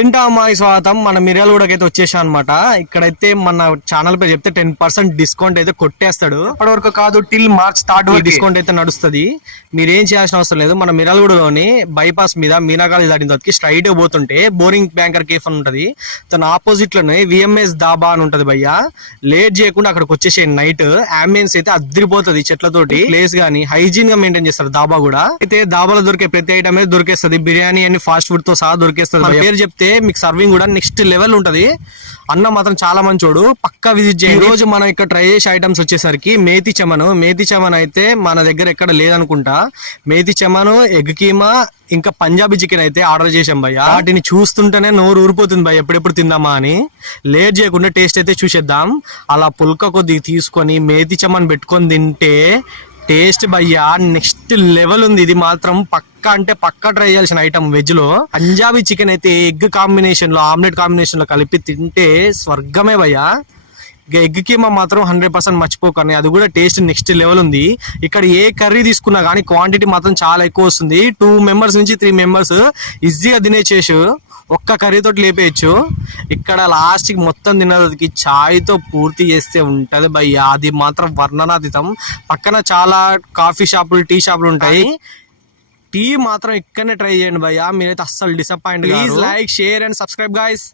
తింటామా స్వాగతం. మన మిర్యాలగూడకైతే వచ్చేసాం అనమాట. ఇక్కడైతే మన ఛానల్ పై చెప్తే 10% డిస్కౌంట్ అయితే కొట్టేస్తాడు. అప్పటివరకు కాదు, టిల్ మార్చ్ 3 డిస్కౌంట్ అయితే నడుస్తుంది. మీరేం చేయాల్సిన అవసరం లేదు. మన మిర్యాలగూడలోని బైపాస్ మీద మీనా కాలేజ్ దాటిన తర్వాత స్ట్రైట్ పోతుంటే బోరింగ్ బ్యాంకర్ కేఫ్ అని ఉంటది. తన ఆపోజిట్ లోనే విఎంఎస్ దాబా అని ఉంటది భయ్య. లేట్ చేయకుండా అక్కడికి వచ్చేసేయండి. నైట్ అంబియన్స్ అయితే అద్దరిపోతుంది. చెట్లతోటి ప్లేస్ గానీ హైజీన్ గా మెయింటైన్ చేస్తారు. దాబా కూడా అయితే దాబాలో దొరికే ప్రతి ఐటమ్ అయితే దొరికేస్తుంది. బిర్యానీ అని ఫాస్ట్ ఫుడ్ తో సహా దొరికేస్తుంది. పేరు చెప్తే మీకు సర్వింగ్ కూడా నెక్స్ట్ లెవెల్ ఉంటది. అన్న మాత్రం చాలా మంచోడు, పక్కా విజిట్ చేయండి. ఈ రోజు మనం ఇక్కడ ట్రై చేసే ఐటమ్స్ వచ్చేసరికి మేతి చమన్ అయితే మన దగ్గర ఎక్కడ లేదనుకుంటా. మేతి చమన్, ఎగ్ కీమా, ఇంకా పంజాబీ చికెన్ అయితే ఆర్డర్ చేసాం భయ్య. వాటిని చూస్తుంటేనే నోరు ఊరిపోతుంది భయ్య, ఎప్పుడెప్పుడు తిందామా అని. లేట్ చేయకుండా టేస్ట్ అయితే చూసేద్దాం. అలా పుల్క కొద్దిగా తీసుకొని మేతి చమన్ పెట్టుకొని తింటే టేస్ట్ భయ్యా నెక్స్ట్ లెవెల్ ఉంది. ఇది మాత్రం పక్కా అంటే పక్కా ట్రై చేయాల్సిన ఐటమ్. వెజ్ లో పంజాబీ చికెన్ అయితే ఎగ్ కాంబినేషన్ లో, ఆమ్లెట్ కాంబినేషన్ లో కలిపి తింటే స్వర్గమే భయ్యా. ఎగ్ కీమా మాత్రం 100% మర్చిపోకండి, అది కూడా టేస్ట్ నెక్స్ట్ లెవెల్ ఉంది. ఇక్కడ ఏ కర్రీ తీసుకున్నా కానీ క్వాంటిటీ మాత్రం చాలా ఎక్కువ వస్తుంది. 2 మెంబర్స్ నుంచి 3 మెంబర్స్ ఈజీగా తినేచేసు, ఒక్క కర్రీతో లేపేయచ్చు. ఇక్కడ లాస్ట్ కి మొత్తం తిన్నదానికి చాయ్ తో పూర్తి చేస్తే ఉంటది భయ్య, అది మాత్రం వర్ణనాతీతం. పక్కన చాలా కాఫీ షాపులు, టీ షాపులు ఉంటాయి. టీ మాత్రం ఇక్కడనే ట్రై చేయండి భయ్య, మీరైతే అస్సలు disappoint. Please like, share and subscribe guys.